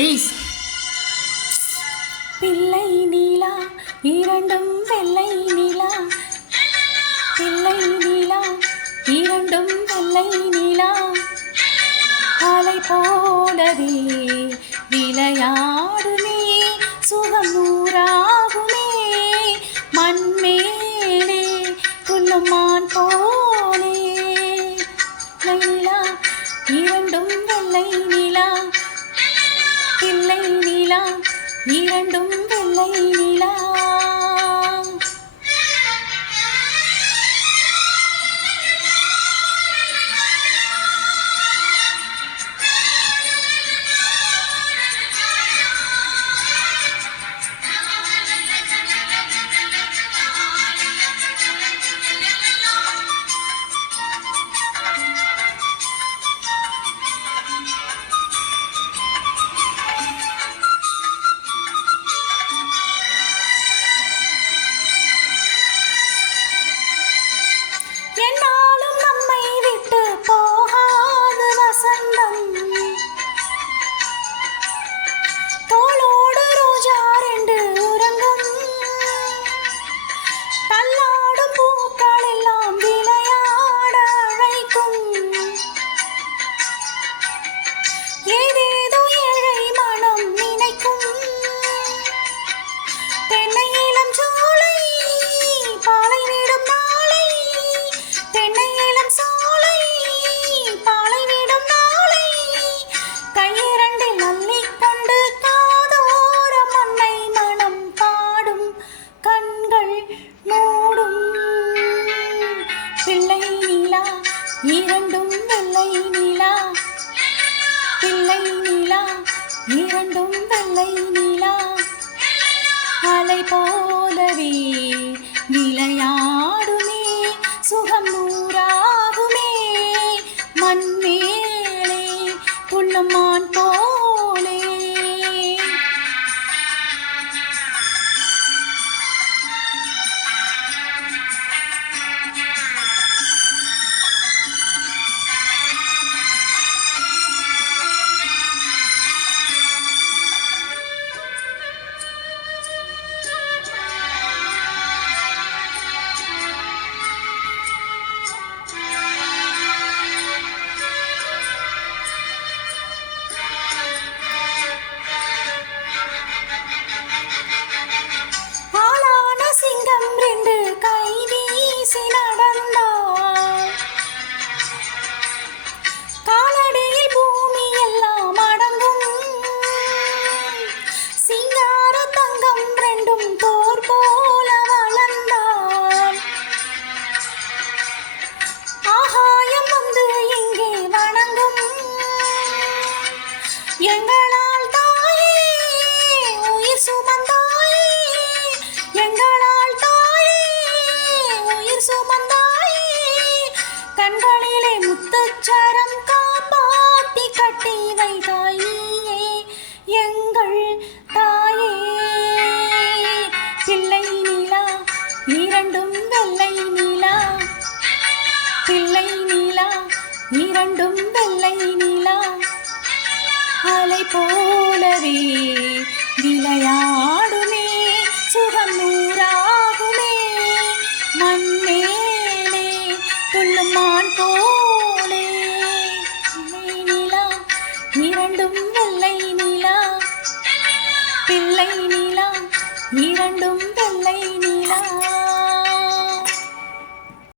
ஏய் பிள்ளை நீலா இரண்டும் வெள்ளை நீலா, பிள்ளை நீலா இரண்டும் வெள்ளை நீலா, அலை போலவே விளையாடுமே சுகம் நூறாகுமே, மண்மேலே துள்ளும் மான் போலே. நீலா இரண்டும் வெள்ளை நீலா, பிள்ளை நீலா இரண்டும் வெள்ளை நீலா. என்னாலும் நம்மை விட்டு போகாது வசந்தம், தோளோடு ரோஜா ரெண்டு உறங்கும், தள்ளாடும் பூக்கள் எல்லாம் விளையாட அழைக்கும், ஏதேதோ ஏழை மனம் நினைக்கும், தென்னை இளம் சோலை பாலை விடும் நாளை, தென்னை இளம் சோலை பாலை விடும் நாளை, கையிரண்டில் அள்ளிக்கொண்டு காதோர மண்ணை மனம் பாடும் கண்கள் மூடும். பிள்ளை நீலா இரண்டும் வெள்ளை நீலா, பிள்ளை நீலா இரண்டும் வெள்ளை நீலா, அலை போலவே விளையாடுமே சுகம் நூறாகுமே, மண்மேலே துள்ளும் மான் போலே. ஆளான சிங்கம் ரெண்டு கை வீசி நடந்தால், காலடியில் பூமி எல்லாம் அடங்கும், சிங்கார தங்கம் ரெண்டும் தோர் போல வளர்ந்தால், ஆகாயம் வந்து இங்கே வணங்கும், எங்களால் தாயே உயிர் சுமந்தாயே, எங்களால் தாயே உயிர் சுமந்தாயே, கண்களிலே முத்துச்சரம் காப்பாத்தி கட்டி வைத்தாயே எங்கள் தாயே. பிள்ளை நீலா இரண்டும் வெள்ளை நீலா, பிள்ளை நீலா இரண்டும் வெள்ளை நீலா, அலை போலவே விளையாடுமே சுகம் நூறாகுமே, மண்மேலே துள்ளும் மான் போலே. பிள்ளை நீலா இரண்டும் வெள்ளை நீலா, பிள்ளை நீலா இரண்டும் வெள்ளை நீலா.